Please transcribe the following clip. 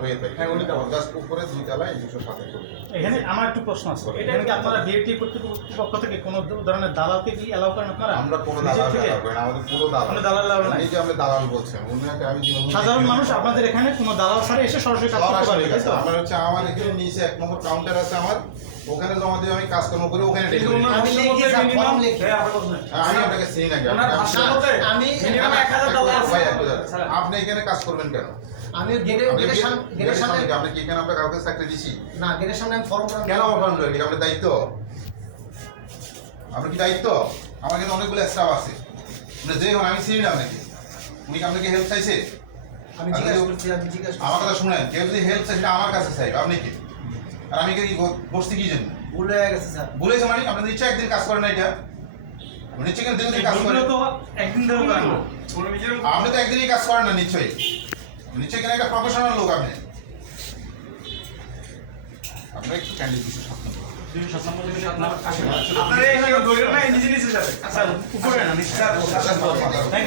হয়ে থাকে। হ্যাঁ, উনি দালাল। জাস্ট উপরে 2 তলায় 207 করে। এখানে আমার একটু প্রশ্ন আছে, এখানে কি আপনারা বিএটি কর্তৃপক্ষ থেকে কোনো ধরনের দালালকে কি এলাও করেন আপনারা? আমরা কোনো নিজের দালাল থেকে? এলাও করি না, আমাদের পুরো দালাল। কোনো দালাল এলাও নাই? এই যে আপনি দালাল বলছেন, উনাকে আমি জীবনে সাধারণ মানুষ আপনাদের এখানে কোনো দালাল ছাড়া এসে সরাসরি কাজ করতে পারবে, তাই তো? আমার হচ্ছে আমার এখানে নিচে 1 নম্বর কাউন্টার আছে আমার, ওখানে জমা দিয়ে আমি কাজকর্ম করে ওখানে ডেলিভারি দিই। আমি লিখি স্যার, ফর্ম লিখি। আমি আপনাকে চিনি নাকি? ওনার ভাষা মতে আমি মিনিমাম 1000 দালাল আছে। ভাই, আপনি এখানে কাজ করবেন কেন? আমি গেটের সামনে আপনি কি এখানে আপনার কাউকে চাকরি দিছি? না, গেটের সামনে আমি ফর্ম কেন অফার করলেন? আপনার দায়িত্ব? আপনার কি দায়িত্ব? আমার কিন্তু অনেকগুলো স্টাফ আছে, যে হন আমি চিনি না আপনাকে। উনি কি আপনাকে হেল্প চাইছে? আমি জিজ্ঞাসা করছি, আমার কথা শুনেন, কেউ যদি হেল্প চাই সেটা আমার কাছে চাই, আপনি কি? আর আমি কি বসতে কি জন্য? ভুল হয়ে গেছে স্যার। বলেছে মানে আপনি নিশ্চয় একদিন কাজ করেন না, এটা নিশ্চয় কিন্তু দিন কাজ করেন। তো একদিন ধরে করেন না। আপনি তো একদিনই কাজ করেন না নিশ্চয়ই, নিশ্চয়ই কেন একটা প্রফেশনাল লোক আপনি। আপনার একটু ক্যান্ডিড কিছু স্বপ্ন আপনারা এখানে দৌড়েন না, নিজে নিজে যাবে। আচ্ছা, উপরে না, নিচে যাবে।